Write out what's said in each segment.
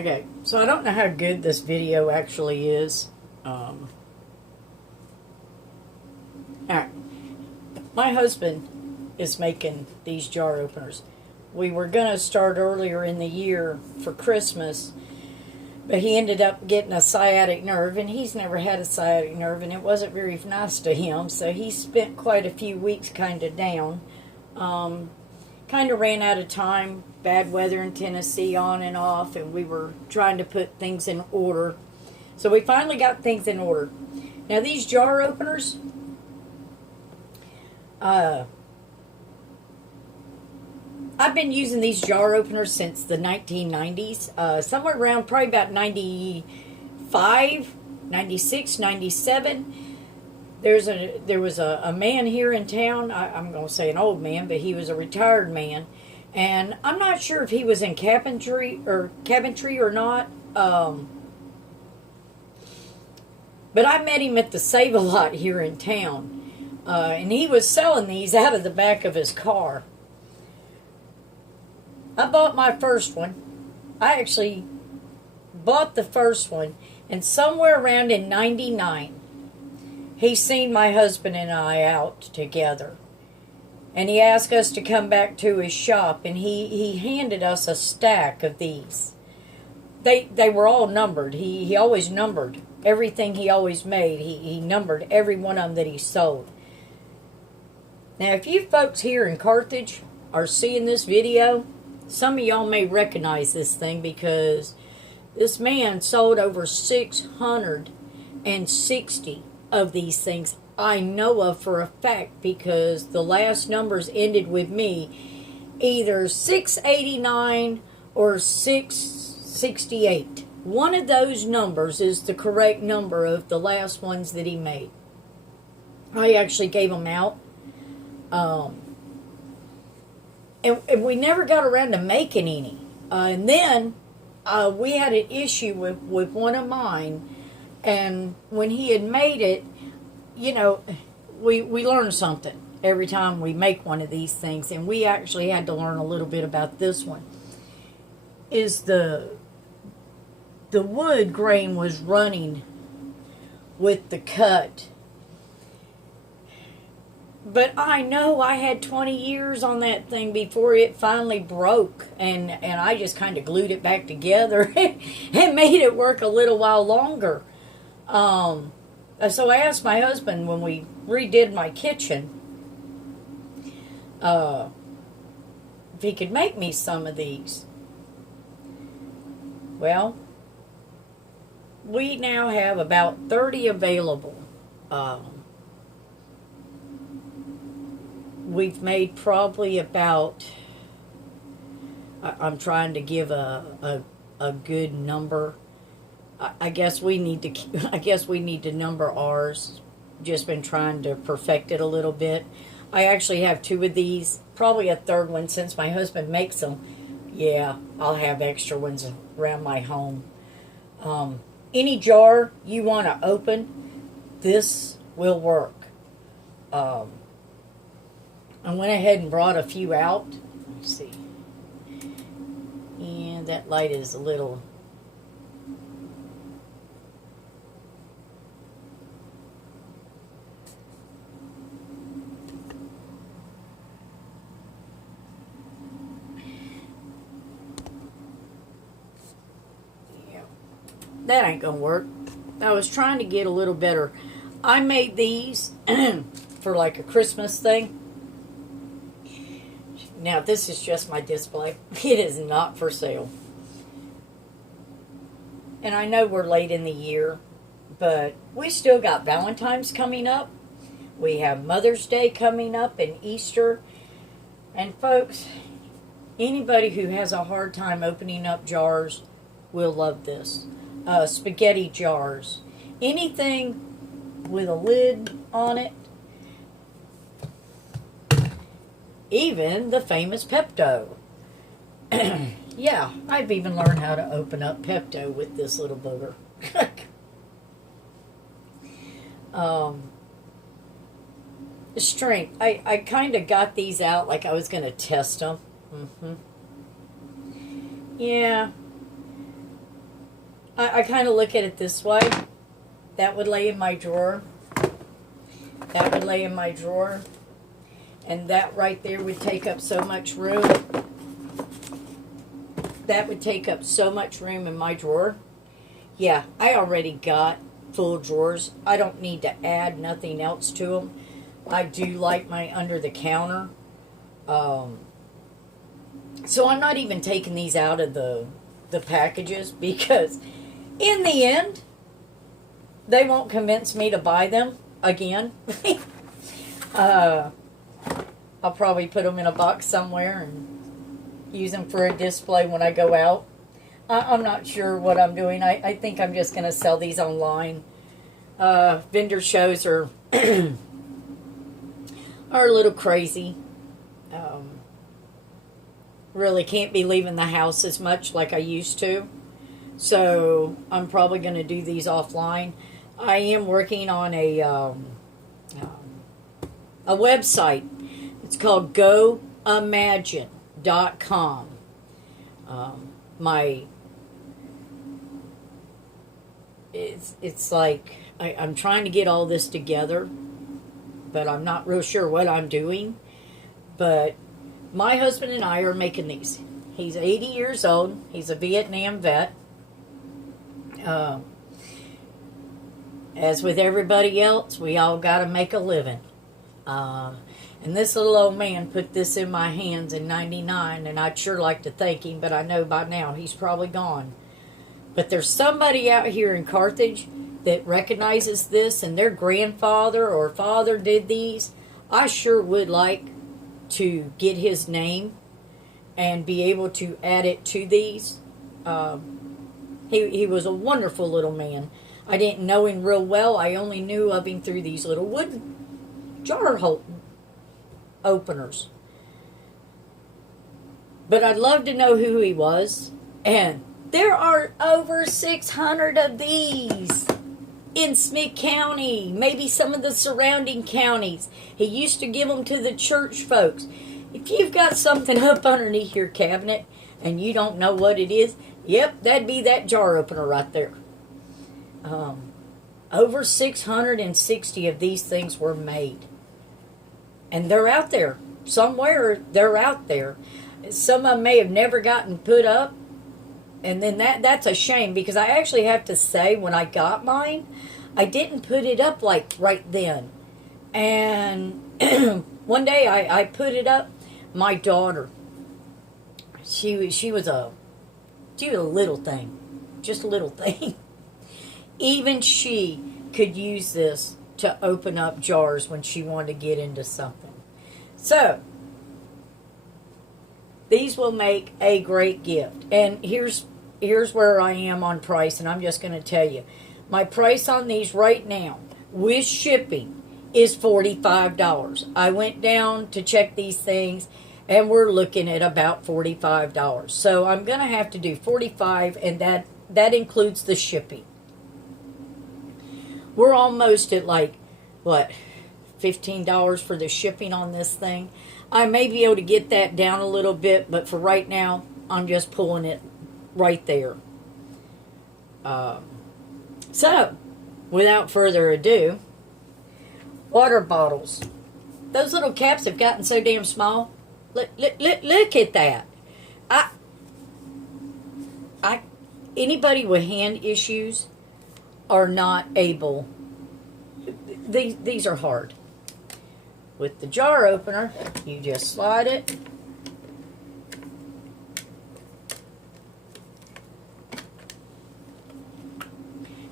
Okay, so I don't know how good this video actually is. Alright, my husband is making these jar openers. We were going to start earlier in the year for Christmas, but he ended up getting a sciatic nerve, and he's never had a sciatic nerve, and it wasn't very nice to him, so he spent quite a few weeks kind of down. Kind of ran out of time, bad weather in Tennessee on and off, and we were trying to put things in order. So we finally got things in order. Now these jar openers, I've been using these jar openers since the 1990s, somewhere around probably about 95, 96, 97. There was a man here in town. I'm going to say an old man, but he was a retired man, and I'm not sure if he was in cabinetry or not. But I met him at the Save-A-Lot here in town, and he was selling these out of the back of his car. I bought my first one. I actually bought the first one, and somewhere around in 99. He seen my husband and I out together, and he asked us to come back to his shop, and he handed us a stack of these. They were all numbered. He always numbered everything he always made. He numbered every one of them that he sold. Now, if you folks here in Carthage are seeing this video, some of y'all may recognize this thing because this man sold over 660 of these things. I know of for a fact because the last numbers ended with me either 689 or 668. One of those numbers is the correct number of the last ones that he made. I actually gave them out. And we never got around to making any. And then we had an issue with one of mine. And when he had made it, you know, we learned something every time we make one of these things. And we actually had to learn a little bit about this one. Is the wood grain was running with the cut. But I know I had 20 years on that thing before it finally broke. And I just kind of glued it back together and made it work a little while longer. So I asked my husband when we redid my kitchen if he could make me some of these. Well, we now have about 30 available. We've made probably about, I'm trying to give a good number. I guess we need to number ours. Just been trying to perfect it a little bit. I actually have 2 of these, probably a third one since my husband makes them. Yeah, I'll have extra ones around my home. Any jar you want to open, this will work. I went ahead and brought a few out. Let's see. And that light is a little... That ain't gonna work. I was trying to get a little better. I made these for like a Christmas thing. Now this is just my display. It is not for sale. And I know we're late in the year, but we still got Valentine's coming up. We have Mother's Day coming up and Easter. And folks, anybody who has a hard time opening up jars will love this. Spaghetti jars, anything with a lid on it, even the famous Pepto. Yeah, I've even learned how to open up Pepto with this little booger. Strength. I kind of got these out like I was going to test them. Yeah. I kind of look at it this way. That would lay in my drawer. That would lay in my drawer. And that right there would take up so much room. That would take up so much room in my drawer. Yeah, I already got full drawers. I don't need to add nothing else to them. I do like my under the counter. So I'm not even taking these out of the packages because in the end, they won't convince me to buy them again. I'll probably put them in a box somewhere and use them for a display when I go out. I'm not sure what I'm doing. I think I'm just going to sell these online. Vendor shows are are a little crazy. Really can't be leaving the house as much like I used to. So I'm probably going to do these offline. I am working on a website. It's called GoImagine.com. It's like I'm trying to get all this together, but I'm not real sure what I'm doing. But my husband and I are making these. He's 80 years old. He's a Vietnam vet. As with everybody else, we all got to make a living. And this little old man put this in my hands in '99, and I'd sure like to thank him, but I know by now he's probably gone. But there's somebody out here in Carthage that recognizes this, and their grandfather or father did these. I sure would like to get his name and be able to add it to these. He was a wonderful little man. I didn't know him real well. I only knew of him through these little wood jar openers. But I'd love to know who he was. And there are over 600 of these in Smith County, maybe some of the surrounding counties. He used to give them to the church folks. If you've got something up underneath your cabinet and you don't know what it is, yep, that'd be that jar opener right there. Over 660 of these things were made. And they're out there. Somewhere they're out there. Some of them may have never gotten put up. And then that's a shame, because I actually have to say, when I got mine, I didn't put it up like right then. And one day I put it up. My daughter, she was a little thing, just a little thing. Even she could use this to open up jars when she wanted to get into something. So these will make a great gift. And here's where I am on price, and I'm just going to tell you. My price on these right now, with shipping, is $45. I went down to check these things, and we're looking at about $45. So I'm going to have to do $45, and that includes the shipping. We're almost at like, what, $15 for the shipping on this thing. I may be able to get that down a little bit, but for right now, I'm just pulling it right there. So, without further ado, water bottles. Those little caps have gotten so damn small. Look at that. Anybody with hand issues are not able. These are hard. With the jar opener, you just slide it.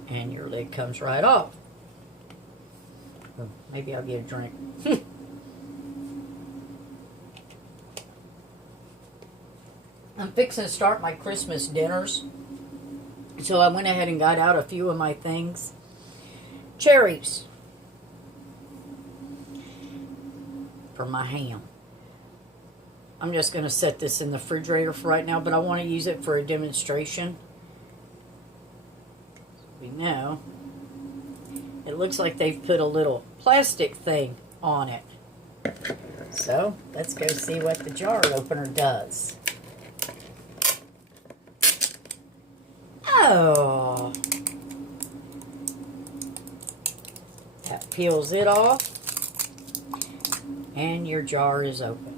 And your lid comes right off. Maybe I'll get a drink. I'm fixing to start my Christmas dinners. So I went ahead and got out a few of my things. Cherries. For my ham. I'm just going to set this in the refrigerator for right now, but I want to use it for a demonstration. We know it looks like they've put a little plastic thing on it. So let's go see what the jar opener does. Oh, peels it off, and your jar is open.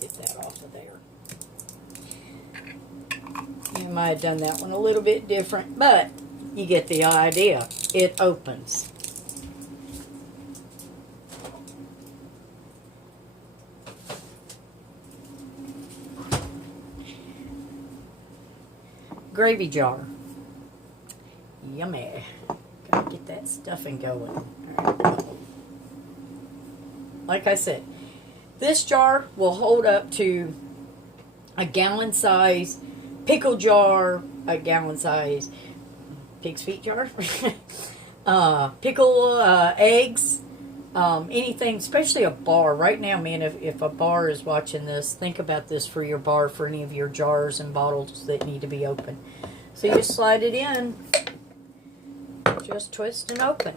Get that off of there. You might have done that one a little bit different, but you get the idea. It opens. Gravy jar. Yummy. Gotta get that stuffing going. All right. Like I said, this jar will hold up to a gallon size pickle jar, a gallon size pig's feet jar, pickle eggs, anything, especially a bar. Right now, man, if a bar is watching this, think about this for your bar, for any of your jars and bottles that need to be open. So you just slide it in, just twist and open.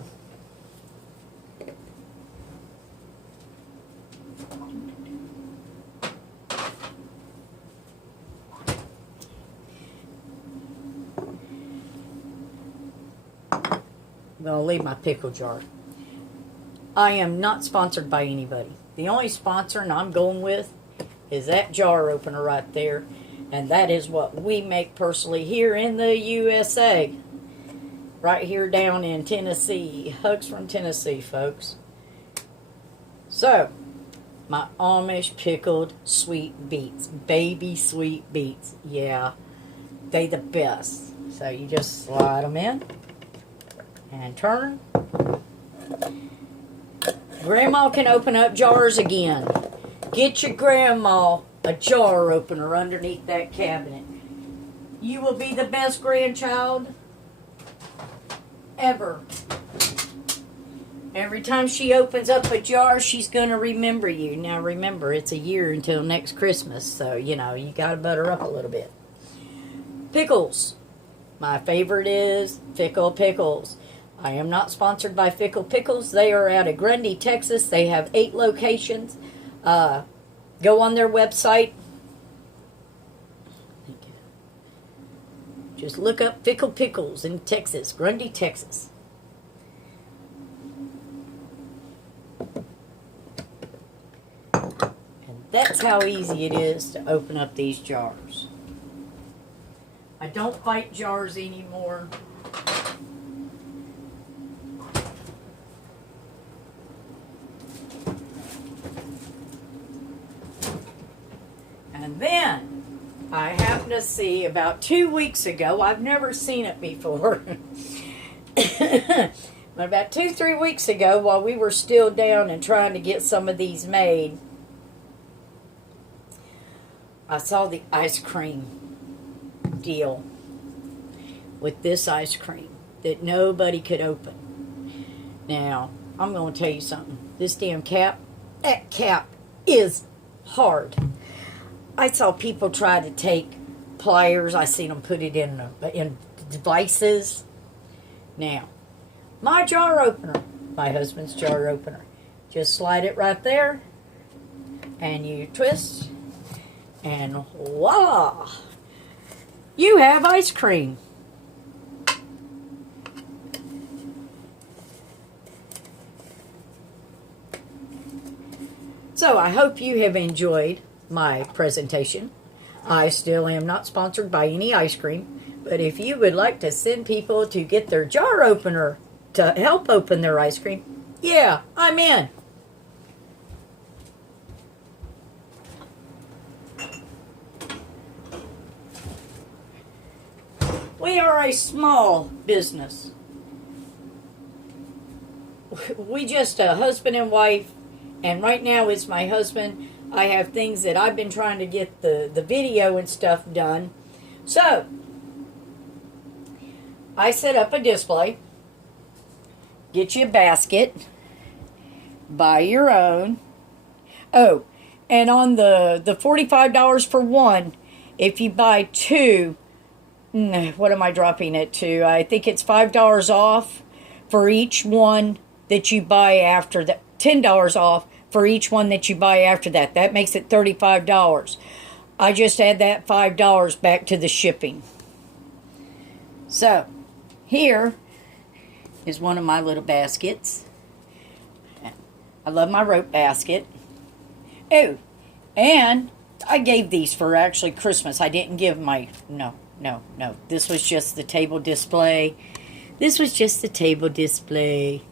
I'm going to leave my pickle jar. I am not sponsored by anybody. The only sponsor I'm going with is that jar opener right there. And that is what we make personally here in the USA. Right here down in Tennessee. Hugs from Tennessee, folks. So, my Amish pickled sweet beets. Baby sweet beets. Yeah, they the best. So you just slide them in. And turn. Grandma can open up jars again. Get your grandma a jar opener underneath that cabinet. You will be the best grandchild ever. Every time she opens up a jar, she's going to remember you. Now remember, it's a year until next Christmas, so, you know, you got to butter up a little bit. Pickles. My favorite is Fickle Pickles. I am not sponsored by Fickle Pickles. They are out of Grundy, Texas. They have 8 locations. Go on their website. Just look up Fickle Pickles in Texas, Grundy, Texas. And that's how easy it is to open up these jars. I don't fight jars anymore. And then I happened to see about 2 weeks ago, I've never seen it before, but about 2-3 weeks ago, while we were still down and trying to get some of these made, I saw the ice cream deal with this ice cream that nobody could open. Now, I'm going to tell you something. This damn cap, that cap is hard. I saw people try to take pliers. I seen them put it in devices. Now, my jar opener, my husband's jar opener, just slide it right there, and you twist, and voila! You have ice cream. So I hope you have enjoyed my presentation. I still am not sponsored by any ice cream, but if you would like to send people to get their jar opener to help open their ice cream, yeah, I'm in. We are a small business. We just a husband and wife, and right now it's my husband. I have things that I've been trying to get the video and stuff done. So, I set up a display. Get you a basket. Buy your own. Oh, and on the $45 for one, if you buy 2, what am I dropping it to? I think it's $5 off for each one that you buy after that. $10 off for each one that you buy after that. That makes it $35. I just add that $5 back to the shipping. So, here is one of my little baskets. I love my rope basket. Oh, and I gave these for actually Christmas. I didn't give my... No. This was just the table display. This was just the table display.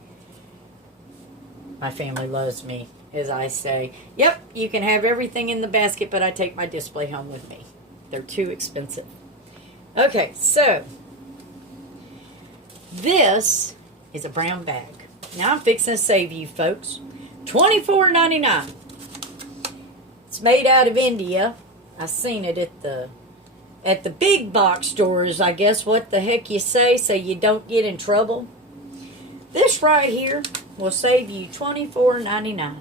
My family loves me, as I say. Yep, you can have everything in the basket, but I take my display home with me. They're too expensive. Okay, so this is a brown bag. Now I'm fixing to save you folks $24.99. It's made out of India. I seen it at the big box stores, I guess what the heck you say, so you don't get in trouble. This right here will save you $24.99,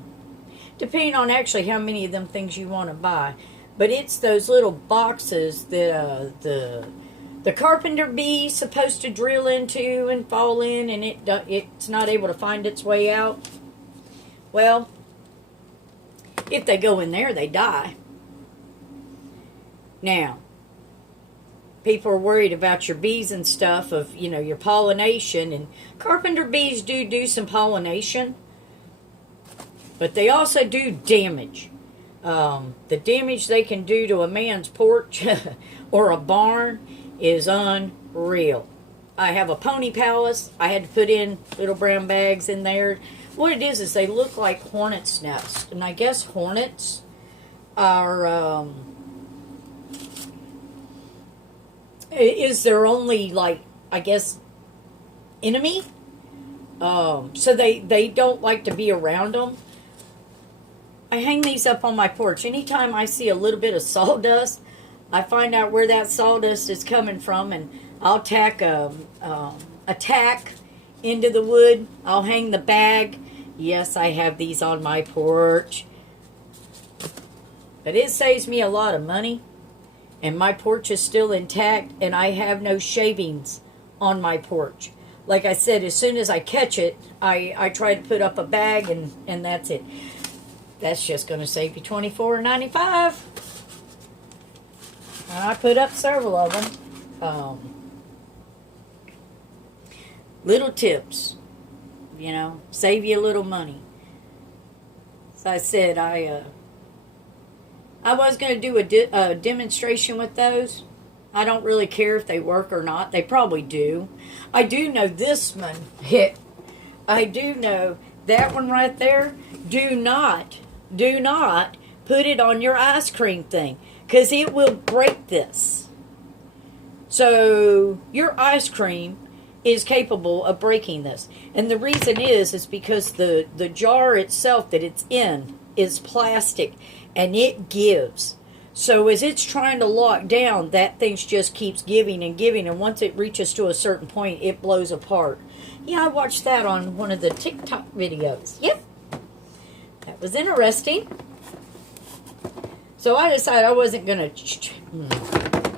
depending on actually how many of them things you want to buy. But it's those little boxes that the carpenter bee's supposed to drill into and fall in, and it's not able to find its way out. Well, if they go in there, they die. Now, people are worried about your bees and stuff, of, you know, your pollination, and carpenter bees do some pollination, but they also do damage. The damage they can do to a man's porch or a barn is unreal. I have a pony palace. I had to put in little brown bags in there. What it is they look like hornets' nests, and I guess hornets are is their only, like, I guess, enemy. So they don't like to be around them. I hang these up on my porch. Anytime I see a little bit of sawdust, I find out where that sawdust is coming from, and I'll tack a tack into the wood. I'll hang the bag. Yes, I have these on my porch. But it saves me a lot of money. And my porch is still intact, and I have no shavings on my porch. Like I said, as soon as I catch it, I try to put up a bag, and that's it. That's just going to save you $24.95. And I put up several of them. Little tips, you know, save you a little money. As I said, I was going to do a demonstration with those. I don't really care if they work or not. They probably do. I do know this one hit. I do know that one right there. Do not put it on your ice cream thing, because it will break this. So your ice cream is capable of breaking this. And the reason is because the jar itself that it's in is plastic, and it gives. So as it's trying to lock down, that thing just keeps giving and giving, and once it reaches to a certain point, it blows apart. Yeah, I watched that on one of the TikTok videos. Yep. That was interesting. So I decided I wasn't going to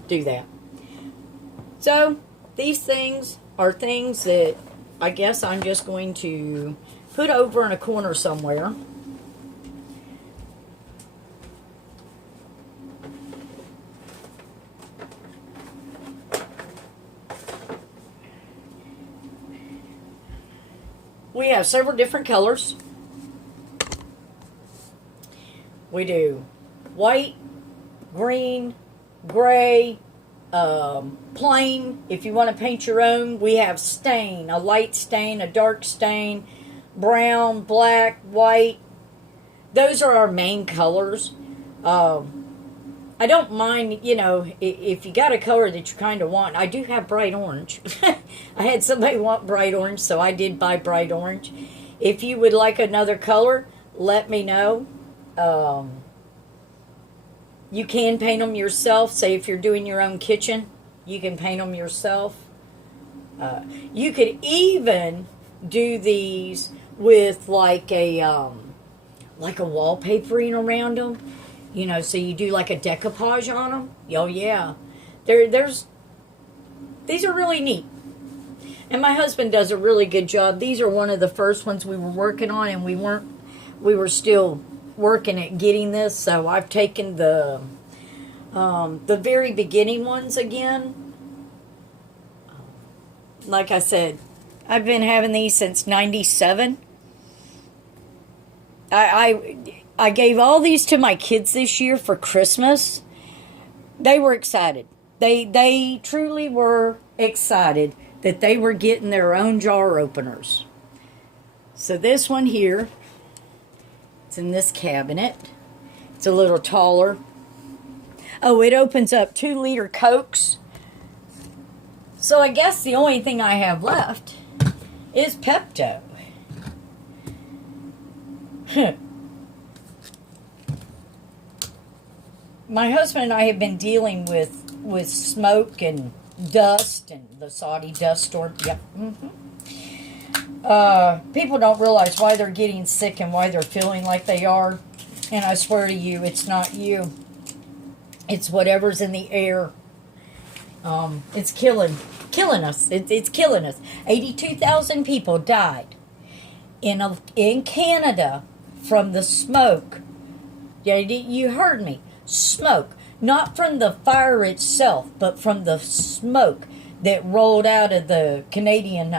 do that. So these things are things that I guess I'm just going to put over in a corner somewhere. We have several different colors. We do white, green, gray, plain. If you want to paint your own, we have stain, a light stain, a dark stain, brown, black, white. Those are our main colors. I don't mind, you know, if you got a color that you kind of want. I do have bright orange. I had somebody want bright orange, so I did buy bright orange. If you would like another color, let me know. You can paint them yourself. Say if you're doing your own kitchen, you can paint them yourself. You could even do these with like a wallpapering around them. You know, so you do like a decoupage on them. Oh yeah, these are really neat. And my husband does a really good job. These are one of the first ones we were working on, and we we were still working at getting this, so I've taken the very beginning ones again. Like I said, I've been having these since '97. I gave all these to my kids this year for Christmas. They were excited. They truly were excited that they were getting their own jar openers. So this one here, it's in this cabinet. It's a little taller. Oh, it opens up 2-liter Cokes. So I guess the only thing I have left is Pepto. My husband and I have been dealing with smoke and dust and the Saudi dust storm. Yep. People don't realize why they're getting sick and why they're feeling like they are. And I swear to you, it's not you. It's whatever's in the air. It's killing us. It's killing us. 82,000 people died in Canada from the smoke. Yeah, you heard me. Smoke. Not from the fire itself, but from the smoke that rolled out of the Canadian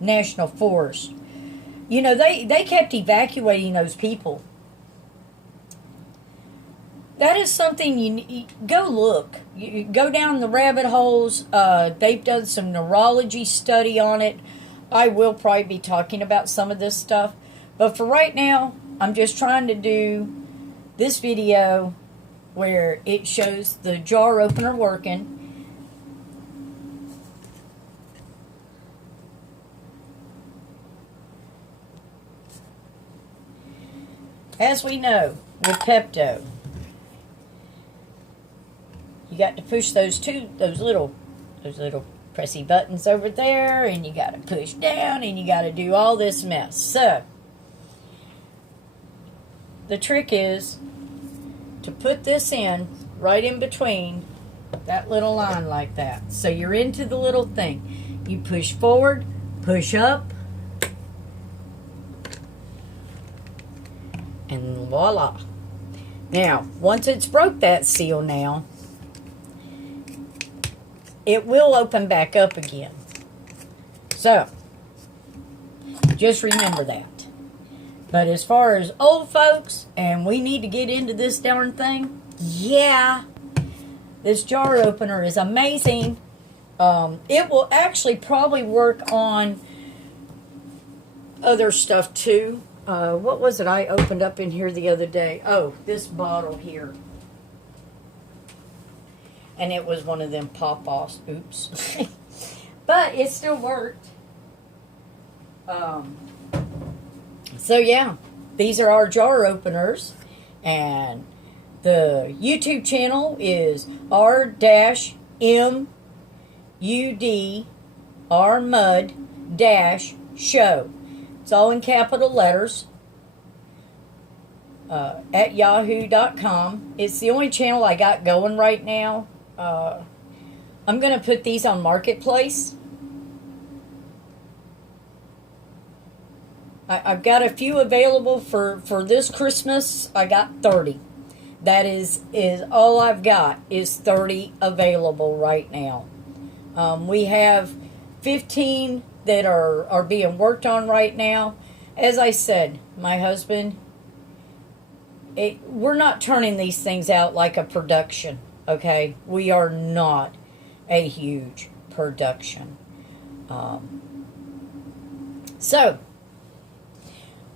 National Forest. You know, they kept evacuating those people. That is something you go look. You go down the rabbit holes. They've done some neurology study on it. I will probably be talking about some of this stuff. But for right now, I'm just trying to do this video where it shows the jar opener working. As we know, with Pepto, you got to push those little pressy buttons over there, and you got to push down, and you got to do all this mess. So the trick is to put this in right in between that little line like that. So you're into the little thing. You push forward, push up, and voila. Now, once it's broke that seal now, it will open back up again. So, just remember that. But as far as old folks, and we need to get into this darn thing, yeah, this jar opener is amazing. It will actually probably work on other stuff too. What was it I opened up in here the other day? Oh, this bottle here. And it was one of them pop-offs. Oops. But it still worked. So yeah, these are our jar openers. And the YouTube channel is r-mud-show. It's all in capital letters. At yahoo.com. It's the only channel I got going right now. I'm going to put these on Marketplace. I've got a few available for this Christmas. I got 30. That is all I've got is 30 available right now. We have 15 that are being worked on right now. As I said, my husband, we're not turning these things out like a production, okay? We are not a huge production. So,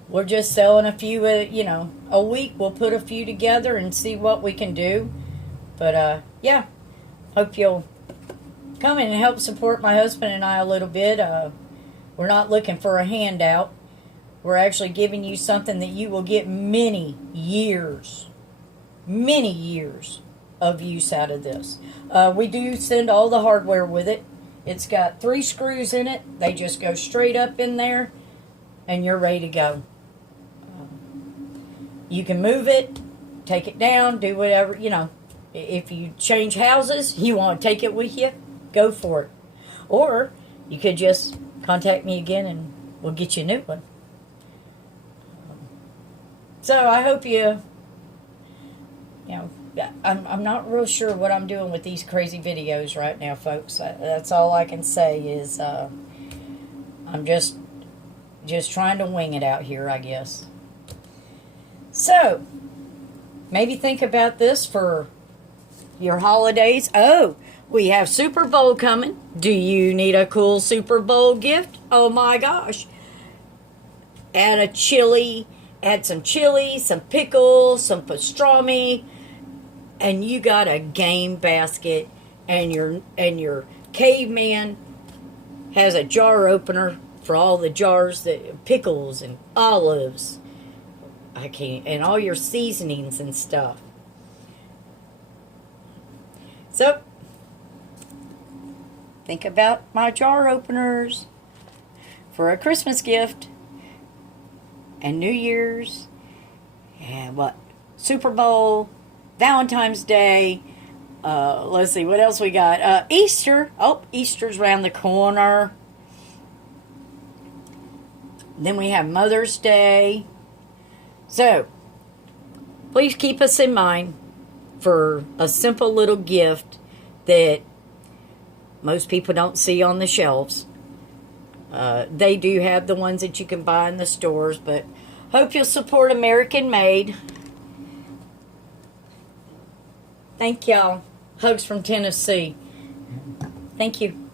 we're just selling a few, a week. We'll put a few together and see what we can do. But, yeah, hope you'll come in and help support my husband and I a little bit. We're not looking for a handout. We're actually giving you something that you will get many years of use out of this. We do send all the hardware with it. It's got 3 screws in it. They just go straight up in there, and you're ready to go. You can move it, take it down, do whatever, If you change houses, you want to take it with you, go for it. Or you could just contact me again and we'll get you a new one. So I hope you know, I'm not real sure what I'm doing with these crazy videos right now, folks. That's all I can say is I'm just trying to wing it out here, I guess. So maybe think about this for your holidays. Oh, we have Super Bowl coming. Do you need a cool Super Bowl gift? Oh my gosh. Add some chili, some pickles, some pastrami, and you got a game basket, and your caveman has a jar opener for all the jars, that pickles and olives. And all your seasonings and stuff. So think about my jar openers for a Christmas gift and New Year's and Super Bowl, Valentine's Day. Let's see, what else we got? Easter. Oh, Easter's around the corner. Then we have Mother's Day. So, please keep us in mind for a simple little gift that most people don't see on the shelves. They do have the ones that you can buy in the stores, but hope you'll support American Made. Thank y'all. Hugs from Tennessee. Thank you.